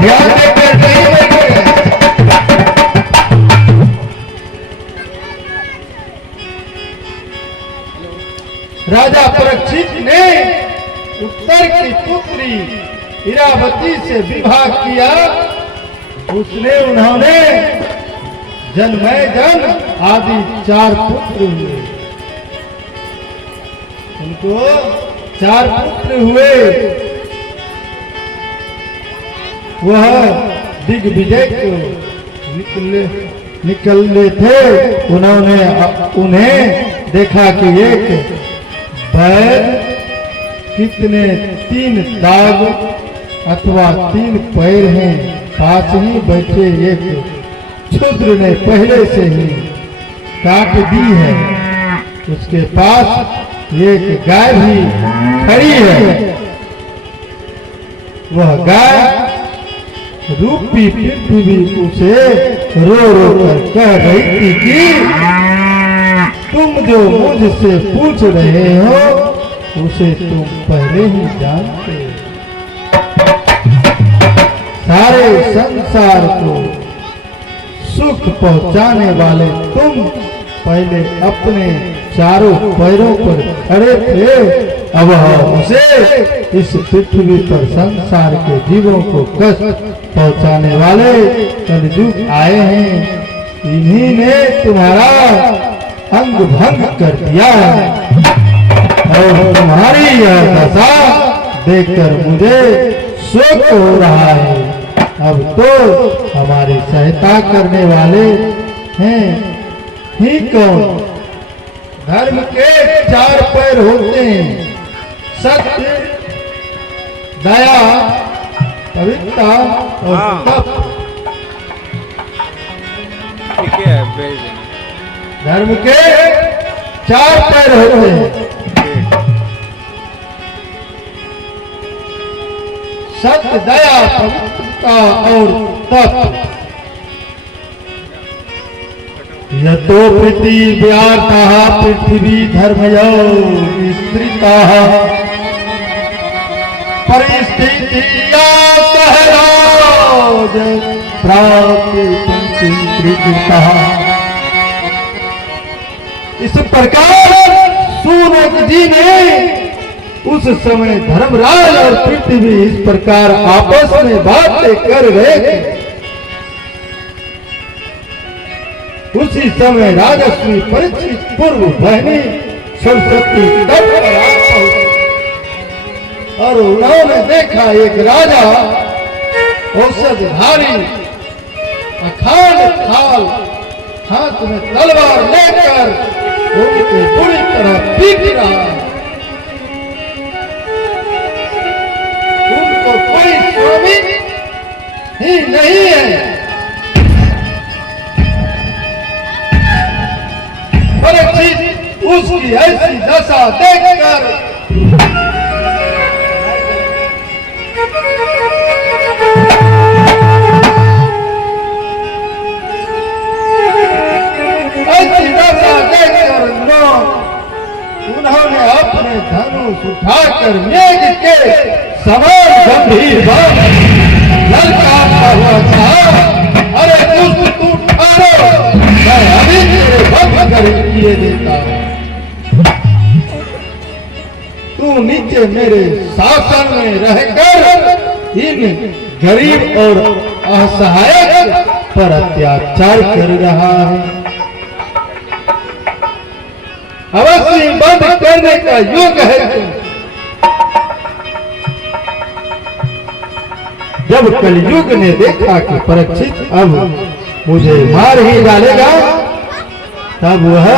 ध्यान देकर नहीं बैठे। राजा परीक्षित ने उत्तर की पुत्री इरावती से विवाह किया। उन्होंने जन्मय आदि 4 पुत्र हुए। उनको 4 पुत्र हुए। वह दिग्विजय को निकले थे। उन्हें देखा कि एक बैल कितने 3 दाग अथवा 3 पैर हैं, पास ही बैठे एक क्षुद्र ने पहले से ही काट दी है। उसके पास एक गाय भी खड़ी है। वह गाय रूपी पृथ्वी उसे रो रो कर कह रही थी कि तुम जो मुझसे पूछ रहे हो उसे तुम पहले ही जानते। सारे संसार को सुख पहुंचाने वाले तुम पहले अपने चारों पैरों पर खड़े थे। अब उसे इस पृथ्वी पर संसार के जीवों को कष्ट पहुंचाने वाले कलयुग आए हैं। इन्हीं ने तुम्हारा अंग भंग कर दिया है और तुम्हारी यह दशा देखकर मुझे शोक हो रहा है। अब तो हमारी सहायता करने वाले हैं ही कौन? धर्म के 4 पैर होते हैं, सत्य, दया, पवित्रता और तप। धर्म के 4 पैर होते हैं, सत्य, दया, पवित्रता और तप। यतो पृथिव्यार्थः पृथ्वी धर्मयो विस्तृतः परिस्थितिया सहराज प्राप्तिकृतः। इस प्रकार सूरज जी ने उस समय धर्मराज और पृथ्वी इस प्रकार आपस में बातें कर रहे थे। उसी समय राजश्री परीक्षित पूर्व बहनी सरस्वती तट पर आ पहुंची और उन्होंने देखा एक राजा औषधधारी अखांड थाल हाथ में तलवार लेकर उनके बुरी तरह पीट रहा है। उनको कोई स्वामी ही नहीं है। परीक्षित उसकी ऐसी दशा देखकर उन्होंने अपने धनुष उठाकर मेघ के समान गंभीर ललकारता हुआ कहा, अरे दुष्ट तू ठारो, मैं अभी तेरे भक्त किए देता हूं। तू नीचे मेरे शासन में रहकर इन गरीब और असहाय पर अत्याचार कर रहा है। अवश्य बंद करने का युग है। जब कलयुग ने देखा कि परीक्षित अब मुझे मार ही डालेगा, तब वह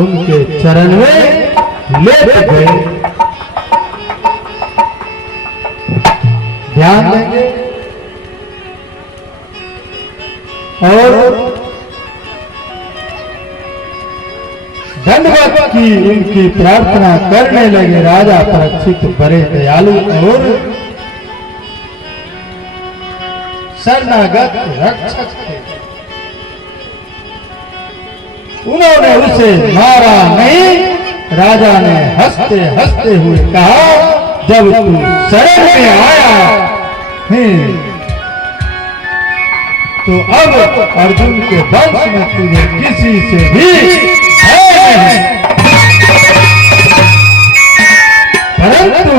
उनके चरण में लेट गए। ध्यान देंगे और धन्यवाद की उनकी प्रार्थना करने लगे। राजा परीक्षित बड़े दयालु और शरणागत रक्षक थे। उन्होंने उसे मारा नहीं। राजा ने हंसते हंसते हुए कहा, जब तू शरण में आया है तो अब अर्जुन के वंश में तुझे किसी से भी भय नहीं। परंतु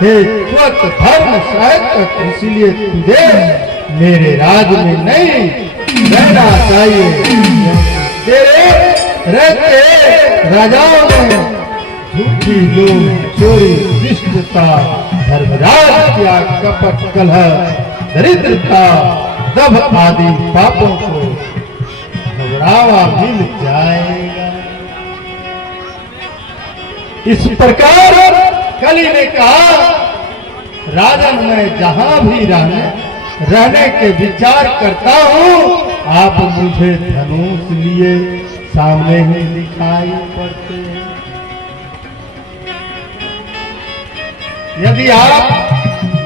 हे त्वत धर्म साहित्यक, इसलिए तुझे मेरे राज में नहीं रहना चाहिए। तेरे रहते राजाओं में झूठी लोग, चोरी, दुष्टता, धर्मराज क्या, कपट, कलह, दरिद्रता, दभ आदि पापों को घबरावा मिल जाएगा। इस प्रकार कलि ने कहा, राजन मैं जहां भी रहने के विचार करता हूं, आप मुझे धनुष लिए सामने ही दिखाई पड़ते हैं। यदि आप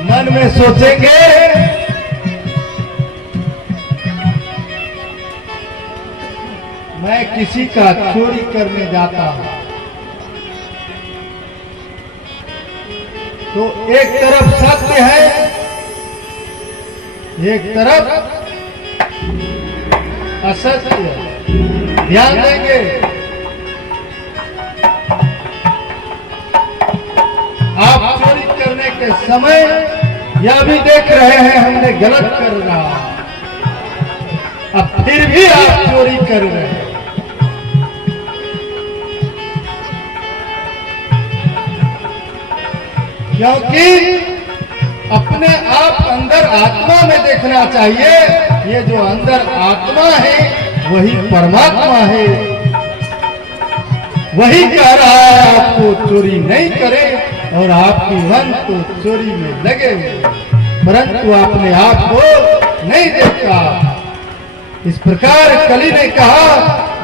मन में सोचेंगे मैं किसी का चोरी करने जाता हूं, तो एक तरफ सत्य है, एक तरफ असत्य। ध्यान देंगे, आप चोरी करने के समय यह भी देख रहे हैं हमने गलत कर रहा, अब फिर भी आप चोरी कर रहे हैं। क्योंकि अपने आप अंदर आत्मा में देखना चाहिए। ये जो अंदर आत्मा है वही परमात्मा है, वही कह रहा है आपको चोरी नहीं करें, और आपकी मन तो चोरी में लगे हुए, परंतु अपने आप को नहीं देखता। इस प्रकार कलि ने कहा,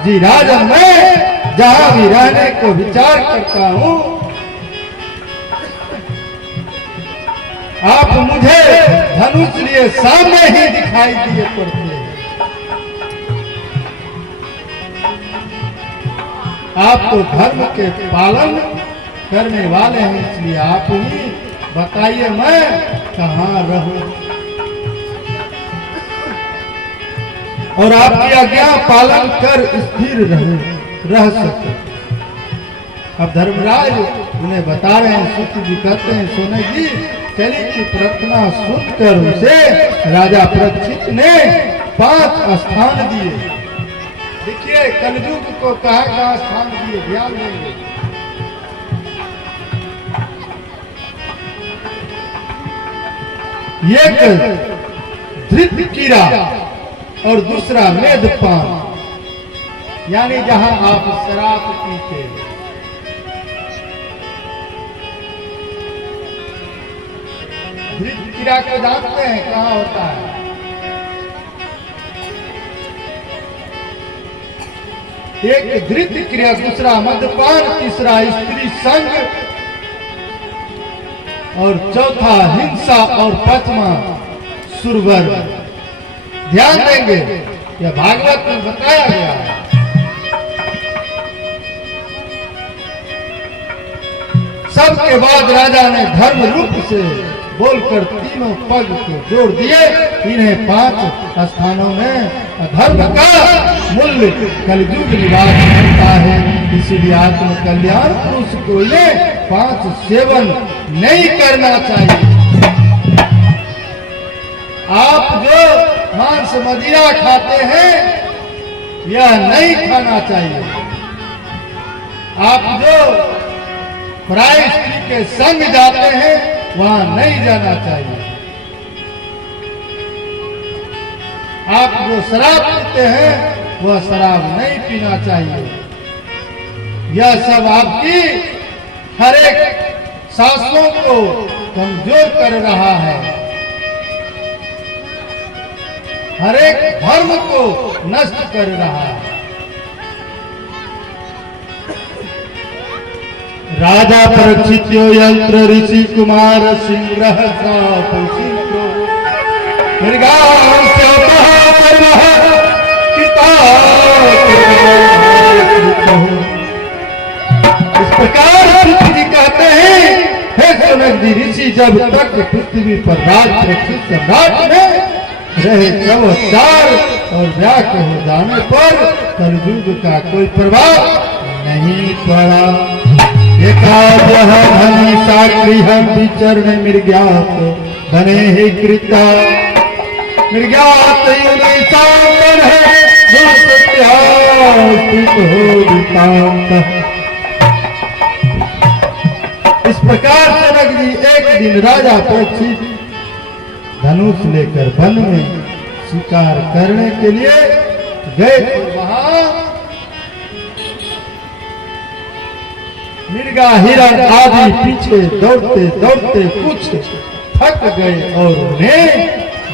जी राजा मैं जहां भी रहने को विचार करता हूं, आप मुझे धनुष लिए सामने ही दिखाई दिए पड़ते हैं। आप तो धर्म के पालन करने वाले हैं, इसलिए आप ही बताइए मैं कहाँ रहूं और आपकी आज्ञा पालन कर स्थिर रह सके। अब धर्मराज उन्हें बता रहे हैं, सूत जी कहते हैं, सोने जी कलि की प्रार्थना सुनकर उसे राजा परीक्षित ने 5 स्थान दिए। देखिए कलयुग को कहाँ स्थान दिए, ध्यान देंगे। एक धृतकीरा और दूसरा मेधपान, यानी जहां आप शराब पीते। धृतकीरा को जानते हैं कहाँ होता है? एक धृतकीरा, दूसरा मद्यपान, तीसरा स्त्री संग और चौथा हिंसा और पांचवा सुरवर। ध्यान देंगे, यह भागवत में बताया गया है। सबके बाद राजा ने धर्म रूप से बोलकर तीनों पग को जोड़ दिए। इन्हें 5 स्थानों में अधर्म का मूल्य कलयुग निवास करता है, इसीलिए आत्म कल्याण पुरुष को ये 5 सेवन नहीं करना चाहिए। आप जो मांस मदिरा खाते हैं यह नहीं खाना चाहिए। आप जो पराई स्त्री के संग जाते हैं वहां नहीं जाना चाहिए। आप जो शराब पीते हैं वह शराब नहीं पीना चाहिए। यह सब आपकी हर एक शास्त्रों को कमजोर कर रहा है, हर एक धर्म को नष्ट कर रहा है। राजा परीक्षित यंत्र ऋषि कुमार सिंह इस प्रकार जी कहते हैं, हे जनक जी, ऋषि जब तक पृथ्वी पर राज परीक्षित सम्राट ने रहे कब चार और व्याक हो जाने पर कलयुग का कोई प्रभाव नहीं पड़ा। एकाद धनी साक्षी हम विचरण मृग्यात बने ही कृता मृग्यात युनिशान है इस प्रकार जनक जी एक दिन राजा परीक्षित धनुष लेकर वन में शिकार करने के लिए गए तो वहां मृगा हिरण आदि पीछे दौड़ते दौड़ते कुछ थक गए और उन्हें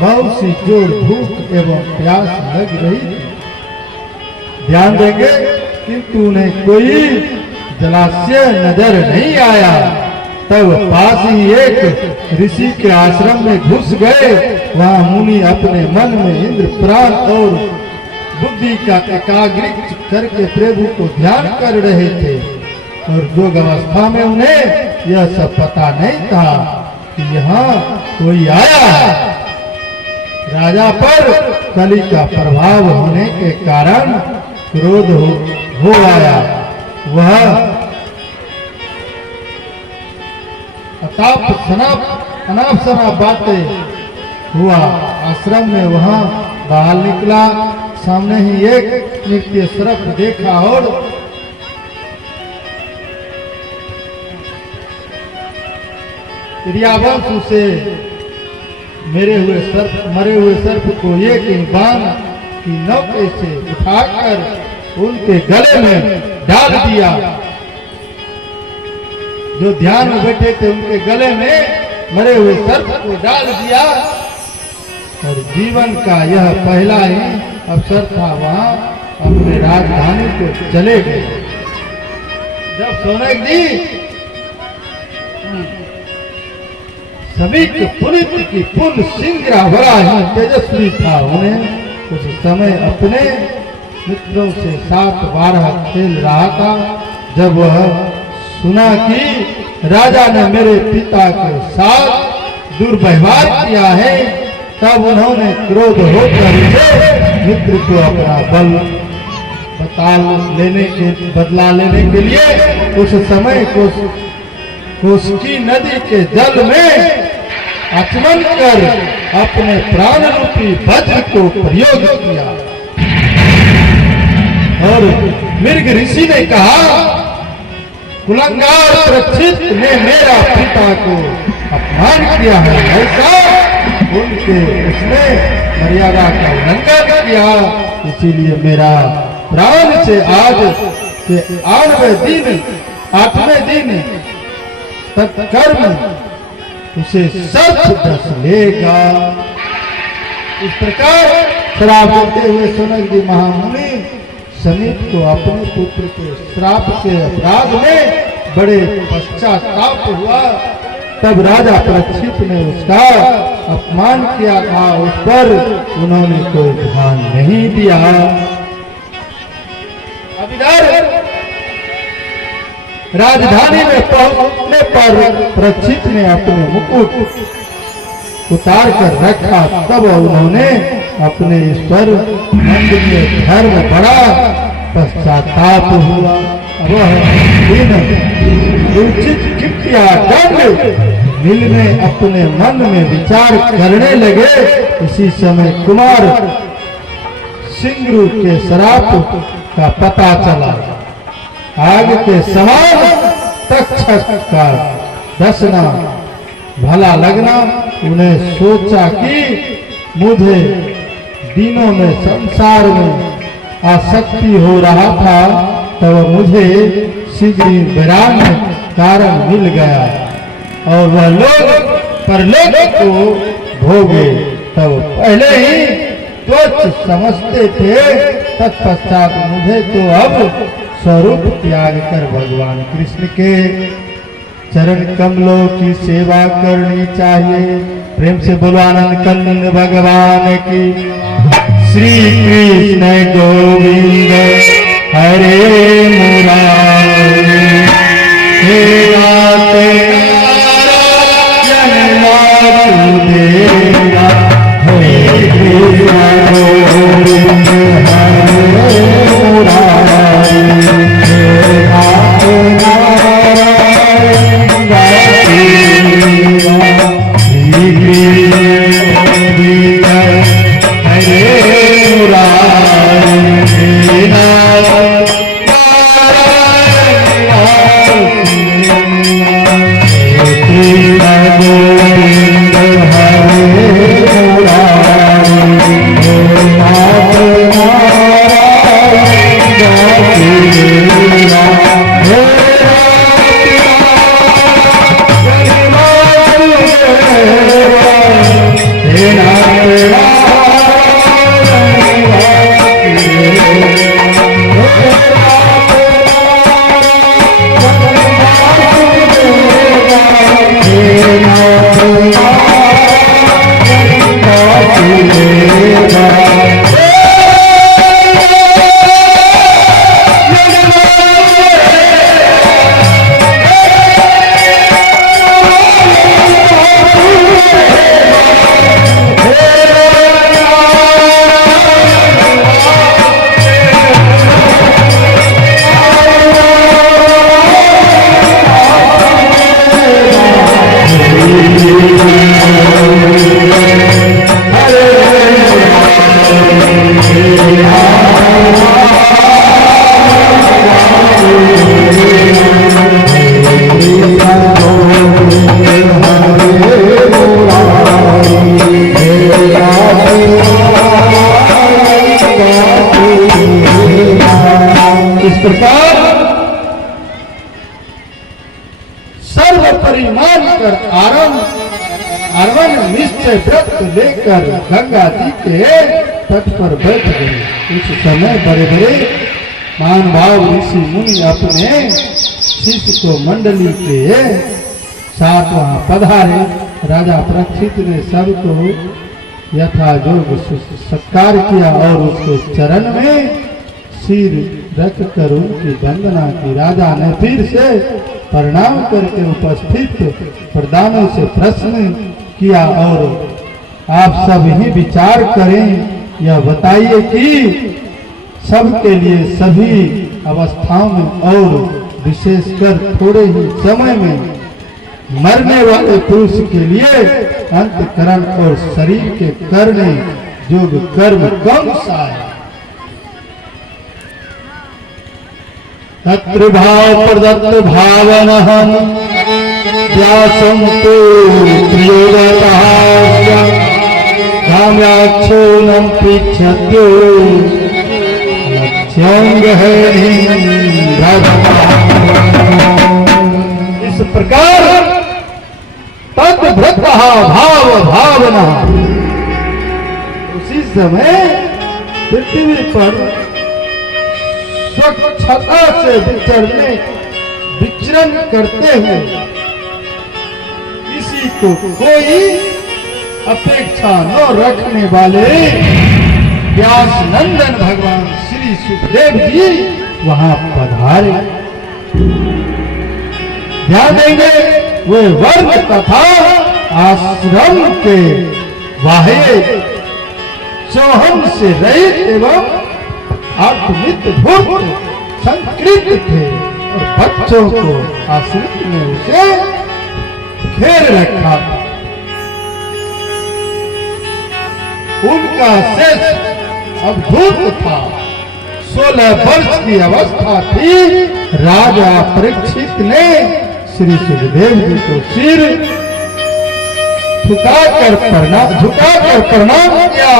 बहुत सी जोर भूख एवं प्यास लग रही थी। ध्यान देंगे किंतु उन्हें कोई जलाशय नजर नहीं आया। तब पास ही एक ऋषि के आश्रम में घुस गए। वहां मुनि अपने मन में इंद्र प्राण और बुद्धि का एकाग्रित करके प्रभु को ध्यान कर रहे थे और योग अवस्था में उन्हें यह सब पता नहीं था कि यहाँ कोई आया है। राजा पर कली का प्रभाव होने के कारण क्रोध हो आया। वह अनाप शनाप बातें हुआ। आश्रम में वहां बाहर निकला, सामने ही एक नृत्य सर्प देखा और क्रियावंश उसे मरे हुए सर्प को एक बाण की नौके से उठाकर उनके गले में डाल दिया। जो ध्यान में बैठे थे उनके गले में मरे हुए सर्प को डाल दिया और जीवन का यह पहला ही अवसर था। वहां अपने राजधानी को चले गए। जब सोनक जी सभी के पुनित की पुण्य सिंगरा बड़ा ही तेजस्वी था। उन्हें उस समय अपने मित्रों से 7-12 खेल रहा था। जब वह सुना कि राजा ने मेरे पिता के साथ दुर्व्यवहार किया है, तब उन्होंने क्रोध होकर मित्र को अपना बदला लेने के लिए उस समय कोसकी नदी के जल में आचमन कर अपने प्राण रूपी वज्र को प्रयोग किया और मृग ऋषि ने कहा, कुलंगार परीक्षित ने मेरा पिता को अपमान किया है। ऐसा उसने मर्यादा का उल्लंघन किया, इसीलिए मेरा प्राण से आज के 8वें दिन तत्कर्म उसे सर्प डस लेगा। इस प्रकार श्राप देते हुए सोनक जी महामुनि समीप को अपने पुत्र के श्राप के अपराध में बड़े पश्चाताप हुआ। तब राजा परीक्षित ने उसका अपमान किया था, उस पर उन्होंने कोई ध्यान नहीं दिया। अब इधर राजधानी में पहुंचने पर परीक्षित ने अपने मुकुट उतार कर रखा। तब उन्होंने अपने ईश्वर मंदिर धर्म बड़ा पश्चाताप हुआ। वह दिन उचित कृत्या दंड मिलने अपने मन में विचार करने लगे। इसी समय कुमार सिंगरू के श्राप का पता चला। आग के समान तक्षक का दसना भला लगना। उन्हें सोचा कि मुझे दिनों में संसार में आसक्ति हो रहा था, तब मुझे शीघ्र विराम कारण मिल गया और वह लोग परलोक को भोगे। तब पहले ही तुच्छ समझते थे, तत्पश्चात मुझे तो अब स्वरूप त्याग कर भगवान कृष्ण के चरण कमलों की सेवा करनी चाहिए। प्रेम से बोलो आनंद कंद भगवान की। श्री कृष्ण गोविंद हरे मुरारी हे नाथ नारायण वासुदेवा हे इस प्रकार सर्व परिमाण कर आरवन निश्चय व्रत लेकर गंगा जी के तट पर बैठ गए। उस समय बड़े बड़े महानुभाव ऋषि मुनि अपने शिष्य को मंडली के साथ वहां पधारे। राजा परीक्षित ने सबको यथायोग सत्कार किया और उसको चरण में सिर रख कर उनकी वंदना की। राजा ने फिर से प्रणाम करके उपस्थित प्रधानों से प्रश्न किया और आप सब ही विचार करें, यह बताइए कि सबके लिए सभी अवस्थाओं में और विशेषकर थोड़े ही समय में मरने वाले पुरुष के लिए अंतकरण और शरीर के करने योग्य कर्म कौन सा है? तत्र भाव प्रदत्त भावनहं व्यासं तो प्रियोदतः काम्याक्षो न पृच्छत्यो लक्ष्यंग है। इस प्रकार तद्भृत भाव भावना उसी समय पृथ्वी पर स्वच्छता से विचरण करते हुए किसी को कोई अपेक्षा न रखने वाले व्यास नंदन भगवान श्री सुखदेव जी वहां पधारे। ध्यान देंगे वे वर्ण तथा आश्रम के बाह्य चौहन से रहित एवं आत्मित भूत संकृत थे और बच्चों को आश्रित में उसे घेर रखा था। उनका शेष अद्भुत था। 16 वर्ष की अवस्था थी। राजा परीक्षित ने श्री सुखदेव जी को सिर झुकाकर प्रणाम किया